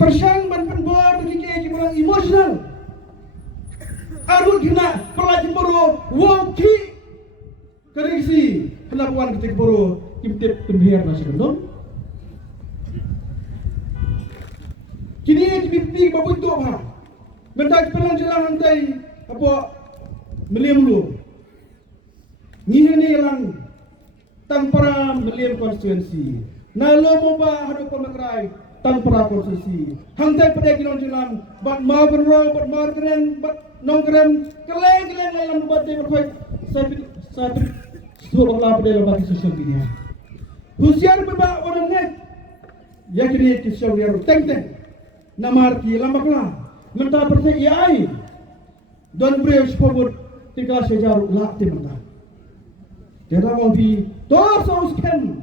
Persyang ban penbor kiki orang emosional. Arut kena pelaj boro woki. Keriksi helapuan ketik boro kimtip penhiar nasi kendom. Kini pipi babu itu apa? Mendak pelan jalan hantai apa meliam lu. Ngihani lang tanpa meliam konstituensi. Nalo moba hadu pemakrai tanpa konstituensi. Hantai pada kilon jalan bat maupun ro bat markeren bat nongkeren keleng dalam bat dia berkait satu seolah pada lembaga sosial media. Husiar berbak orang net. Ya kini kisah dia teng namar ki lambaklah mentah perse AI don breu sepobot tika sejarah lah mentah. Dia mau pi tosos ken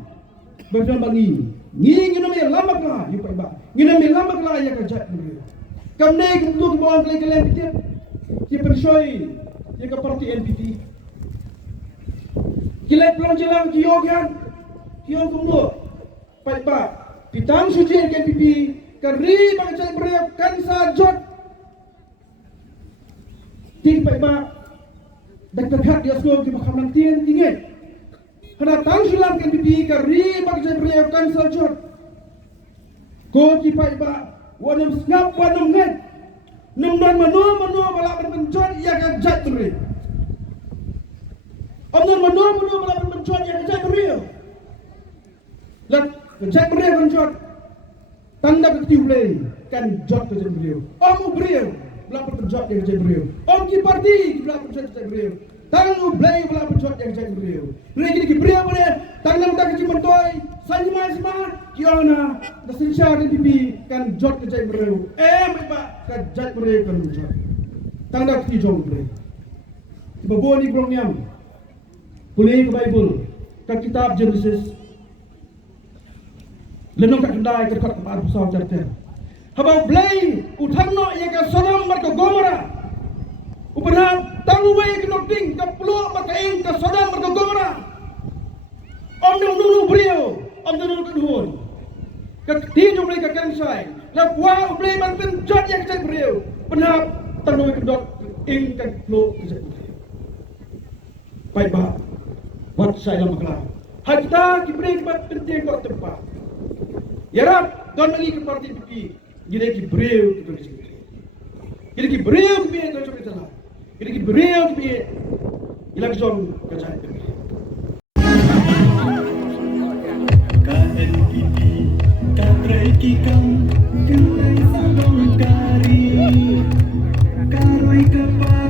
berjalan bangi ngino me lambaklah yupai ba ngino me lambaklah ya kajat breu kamne untuk bawa kele pitit ki persoi ya ke parti NPP kile pelong jelang ki yogan kumlo pai ba pitang suci NPP kari bangsa breu kan sajot ting pai ba dekat dia suruh di makam nantian tinggal. Karena tang silam kan bibi kari bangsa breu kan sajot. Ko ki pai ba wanam snap wanam net. Namdan mano balak berpencot ia kan jat breu. Amdan mano balak berpencot ia kan jat breu. Lak jat breu kan jot. Tanda ketiu play kan jot ke jat breu. Omu breu belah berjot yang jat breu. Om ki parti belah berjot jat breu. Tangu blay belah berjot yang jat breu. Lagi ki breu boleh tanam tak kecil mentoi sanji mai smart kiona dasincha dan bibi kan jot ke jat breu. Mbak kan jat breu kan jot. Tanda ketiu jong breu. Babo ni brong nyam. Pulih ke Bible ke kitab Genesis. Lenong kat kendai kerkat kemar pusau cerita. Habang blay utang no ia ke Sodom marka Gomora. Upenap tangu wei ke nokting ke peluk marka ing ke Sodom marka Gomora. Om nunu brio, om nunu kedhuun. Ke tijo blay ke kansai. Lap wow blay ban penjot ia ke brio. Penap tangu wei ke dot ing ke peluk ke brio. Pai ba. Wat saya lama kelak. Hajta ki blay ke bat penting kok tempat. Ya Rab, don lagi ke parti pipi. Gila ki breu kita disini. Gila ki breu ki biar kita cerita lah. Gila ki breu ki biar. Gila ki jom kacau kita. KNPP, katrai kikam, kenai salong kari, karoi kapal.